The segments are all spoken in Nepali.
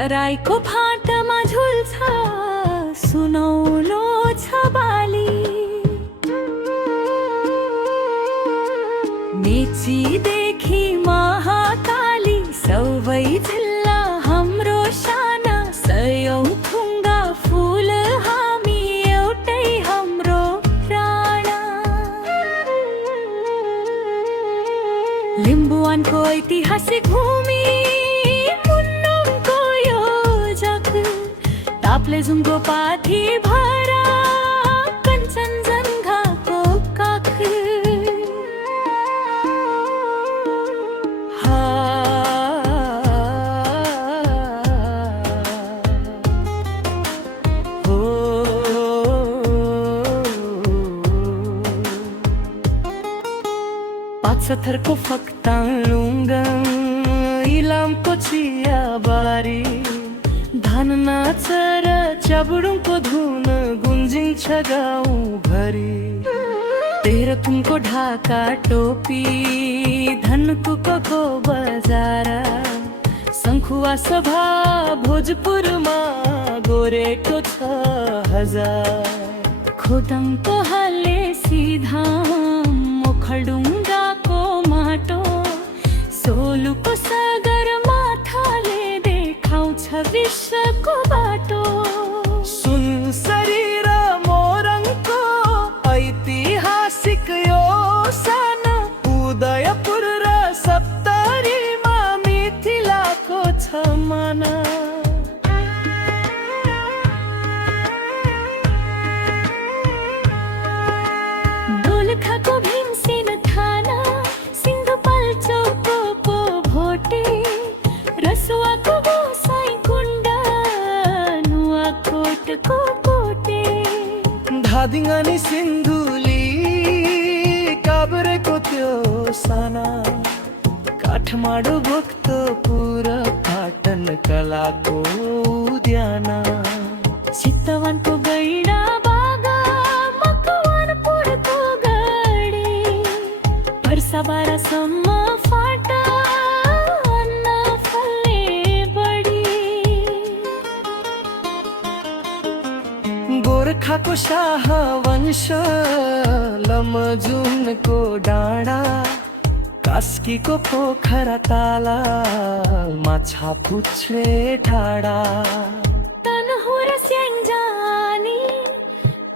तराईको फाटामा झुल्छ सुनौलो छ बाली। मेचीदेखि महाकाली सबै जिल्ला हाम्रो साना, सयौं थुङ्गा फुल हामी एउटै हाम्रो प्राण। लिम्बुवानको ऐतिहासिक भूमि, ताप्लेजुङको पाथी भरा कञ्चनजङ्घाको काख। पाँचथरको फक्ताङ लुङ्गाङ, इलामको चियाबारी, धान नाचर च्याबुडुङको धुन गुन्जिन्छ गाउँभरि। तेह्रथुमको ढाका टोपी, धनकुको बजार, शङ्खुवा सभा भोजपुरमा गोरेको 6000। खोटाङको हल्ले सिधा, ओखलढुङ्गाको माटो, सोलुको सगरमाथाले देखाउँछ विश्वको बाटो। सुनसरी र मोरङको ऐतिहासिक यो साना, उदयपुर र सप्तरीमा मिथिलाको छ माना। दोलखाको भीमसेन थाना, सिन्धुपाल्चोकको पो भोटे, रसुवाको को कोटे, धादिङ अनि सिन्धुली, काभ्रेको त्यो साना, काठमाडौँ भक्तपुर पाटन कलाको उद्याना। चितवनको गैडा बागा, मकवानपुरको गढी, पर्साबारासम्म फाटा अन्न फल्ने बढी। गोर्खाको शाहवंश, लमजुङको डाँडा, कास्कीको पोखरा ताला, माछा पुच्छ्रे डाँडा। तनहुर स्याङ्जानी,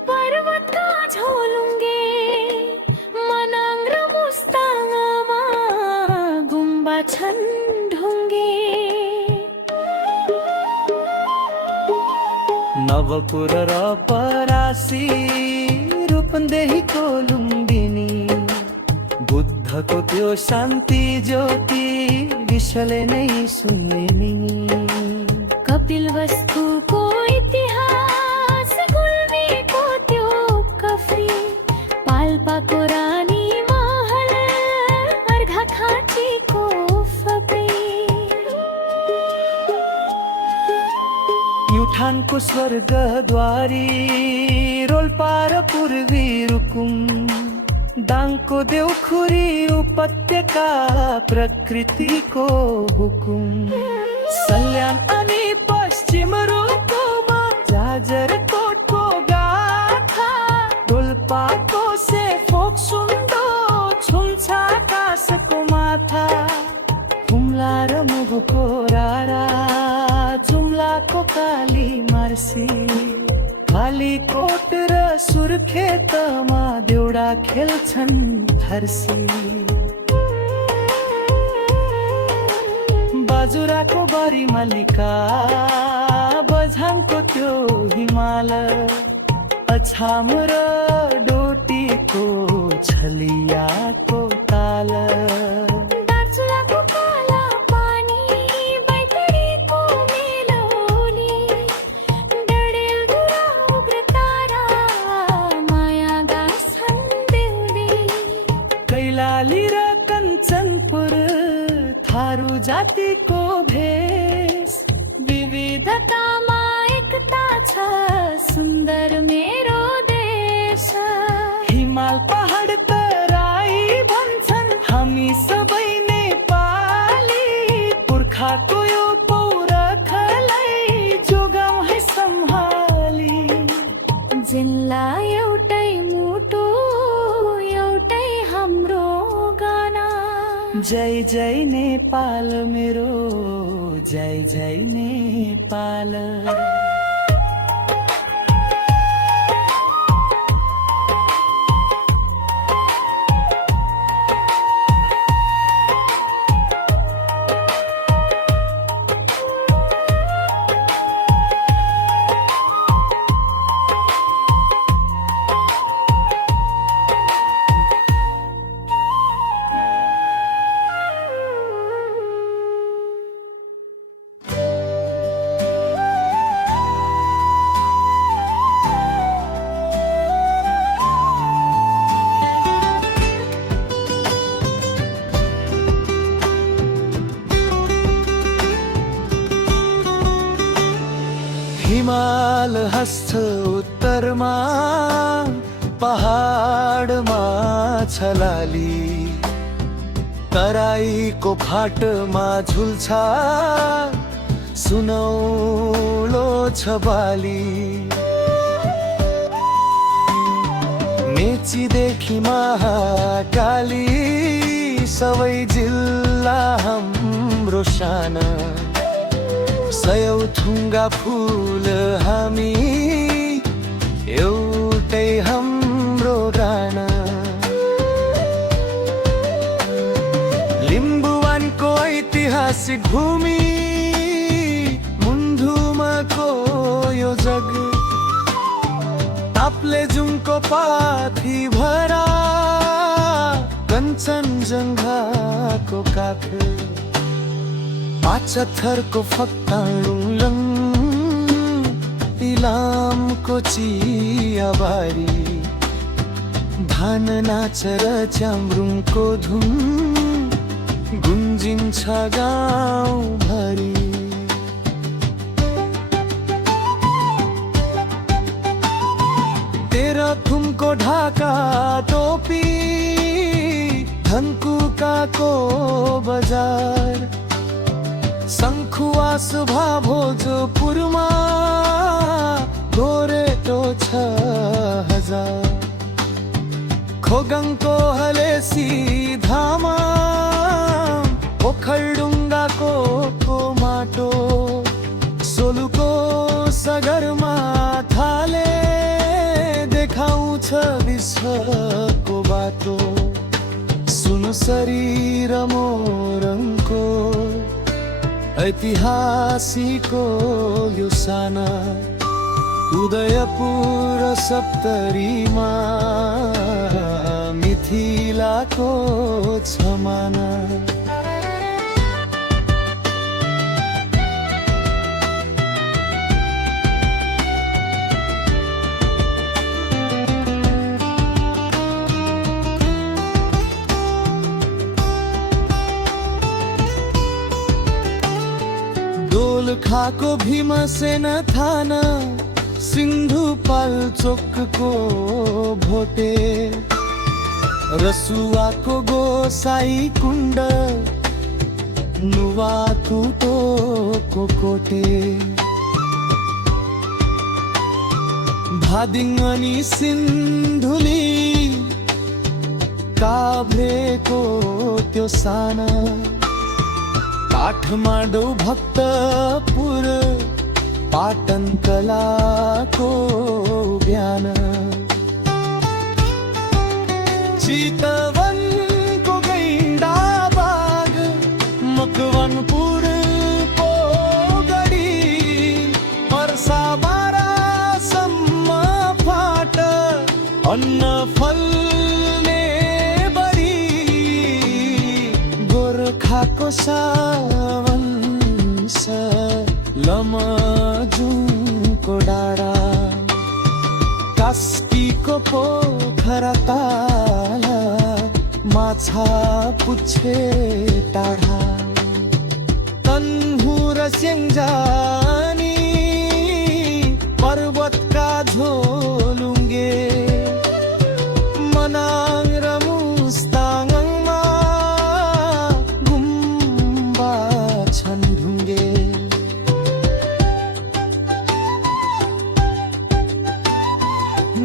पर्वतका झोलुङ्गे, मनाङ र मुस्ताङमा गुम्बा छन् ढुङ्गे। नवपुर र परासी, रूपन्देहीको लुम्बिनी, बुद्धको त्यो शान्ति ज्योति, विश्वले नै सुन्ने नि। कपिलवस्तुको इतिहास, गुल्मीको त्यो कफी, पाल्पाको रानी महल, अर्घाखाँचीको फक्री। प्युठानको स्वर्गद्वारी, रोल्पा र पूर्वी रुकुम, दाङको देउखुरी उपत्यका, प्रकृतिको हुकुम। सल्यान अनि पश्चिम रूपमा, जाजरकोटको गाथा, डोल्पाको सेफोक सुन्दो, छुल्छ आकाशको माथा। हुम्ला र मुगुको रारा, जुम्लाको काली मार्सी, कालीकोट र सुर्खेतमा देउडा खेल्छन् फर्सी। बाजुराको बरी मल्लिका, बझाङको त्यो हिमाल, अछाम र डोटीको छलियाको ताल। दार्चुलाको काला पानी, बैतडीको मेलोली, डडेलधुरा उग्रतारा, मायागा सन्देउली। कैलाली र कञ्चनपुर, थारू जातिको भेष, विविधतामा एकता छ, सुन्दर मेरो देश। हिमाल पहाड तराई भन्छन्, हामी सबै नेपाली, पुर्खाको यो पौरखलाई जय जय नेपाल मेरो, जय जय नेपाल। हिमाल हस्छ उत्तरमा, पहाडमा छलाली, तराईको फाटमा झुल्छ सुनौलो छ बाली। मेचीदेखि महाकाली, सबै जिल्ला हाम्रो साना, सयौं थुङ्गा फुल हामी, एउटै हाम्रो गाना। लिम्बुवानको ऐतिहासिक भूमि, मुन्धुमाको यो जग, ताप्लेजुङको पाथी भरा, कञ्चनजङ्घाको काख, पाचथरको फक्तालुङ, इलामको चियाबारी, धान नाचेर च्याम्रुङको धुन गुन्जिन्छ गाउँभरि। तेह्रथुमको ढाका टोपी, धनकुकाको बजार, शङ्खुवा सुभा भोजपुरमा, गोरेटो 6000, खोगङको हलेसी धामा, ओखलढुङ्गाको माटो, सोलुको सगरमा थाले देखाउँछ विश्वको बाटो। सुनसरी र मोरङको ऐतिहासिको यो साना, उदयपुर सप्तरीमा मिथिलाको छ माना। दोलखाको भीमसेन थाना, सिन्धुपाल्चोकको भोटे, रसुवाको गोसाई कुण्ड, नुवाकुटोको कोटे, धादिङ अनि सिन्धुली, काभ्रेको त्यो साना, काठमाडौँ भक्तपुर, पाटन कलाको बिहान, चितवनको गैंडाबाग, मकवानपुरको गढी, पर्सा बारासम्म फाट, अन्न फल्ने बढी, गोर्खाको सावन लमजुङको डाँडा, कास्कीको पोखरा ताल, माछा पुच्छे टाढा, तन्हु र स्याङ्जानी, पर्वतका झोलुङ्गे, मनाङ र मुस्ताङमा गुम्बा छन् ढुङ्गे।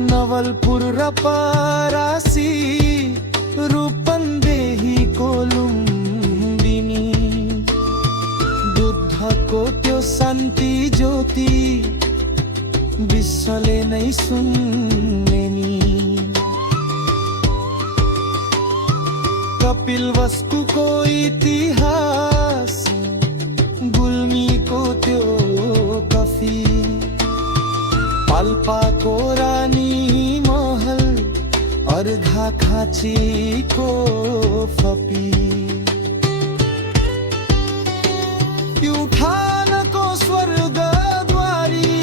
नवलपुर र परासी, रूपन्देहीको लुम्बिनी, दुःखको त्यो शान्ति ज्योति विश्वले नै सुन्ने नि। कपिलवस्तुको इतिहास, गुल्मीको त्यो कफी, पाल्पाको रानी महल, अर्घाखाँचीको फपी, प्युठानको स्वर्गद्वारी,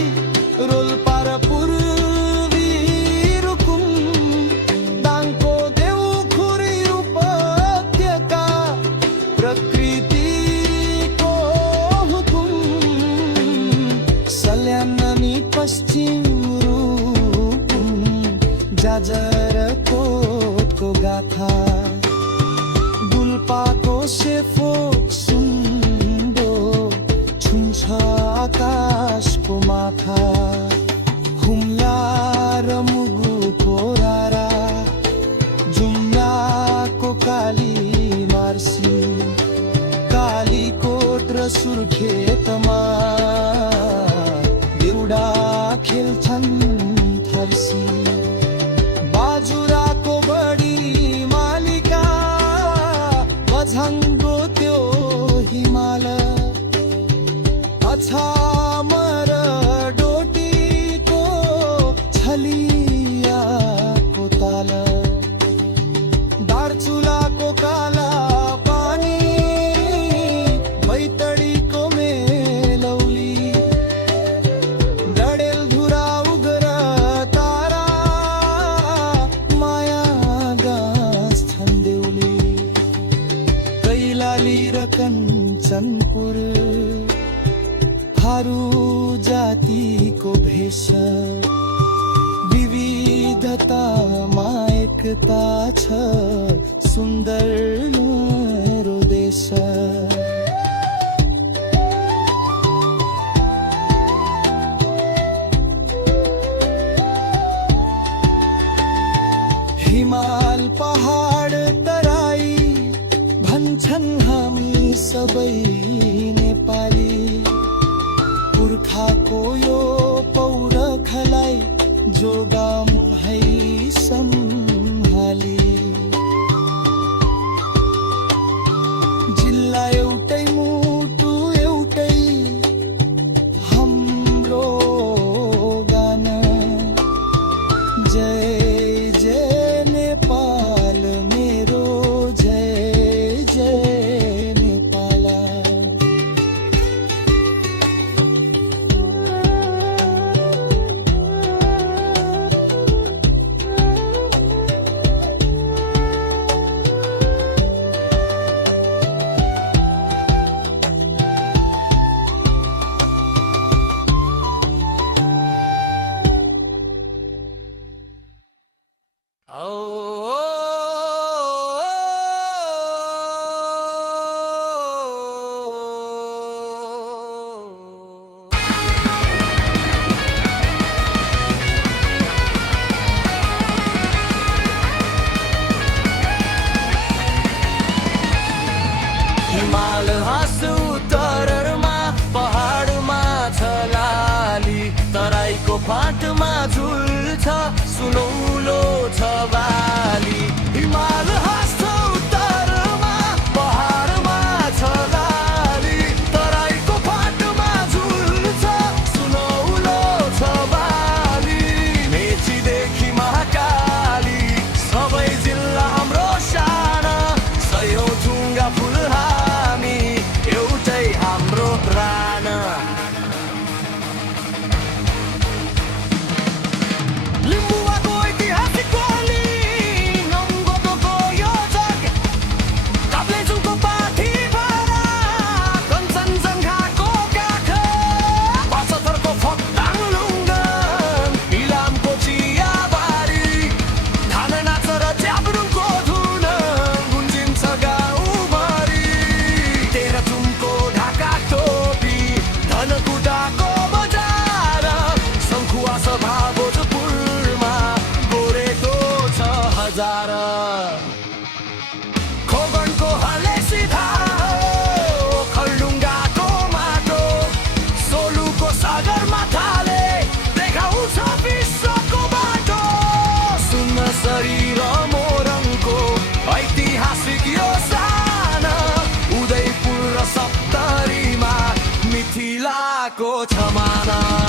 रोल्पा र पूर्वी रुकुम, दाङको देउखुरी उपत्यका, प्रकृतिको हुकुम, सल्यान पश्चिम रुकुम, जाजरकोटको गाथा, गुल्पाको सेफोक सुन्दो, छुन्छ आकाशको माथा, हुम्ला र मुगुको रारा, जुम्लाको काली मार्सी, कालीकोट र सुर्खेतमा देउडा खेल्छन् थर्सी, बाजुराको बढी मालिका, बझाङको त्यो हिमाल, अछामर डोटीको छलियाको ताल, दार्चुलाको काला पानी, बैतडीको मेलौली, डडेलधुरा उग्र तारा, माया गाँस छन्देउली, कैलाली र कञ्चनपुर, थारू जातिको भेष, विविधतामा एकता छ, सुन्दर मेरो देश। हिमाल पहाड तराई, भन्छन् हामी सबै नेपाली, पुर्खाको यो पौरखलाई जोगाउँ है सम्हाली। जिल्ला एउटै मुटु एउटै हाम्रो गान, जय जय नेपाल मेरो, जय जय नेपाल। हिमाल हाँस उत्तरमा, पहाडमा छ लाली, तराईको फाँटमा झुल्छ सुनौलो छ बाली। हिमाल हाँस उत्तरमा, पहाडमा छ लाली, तराईको फाँटमा झुल्छ सुनौलो छ बाली। मेचीदेखि महाकाली, सबै जिल्ला हाम्रो शान, सयौं ढुङ्गा फुल हामी, एउटै हाम्रो प्राण। लिम्बुवाको ऐतिहासिक गली, आएको छ मान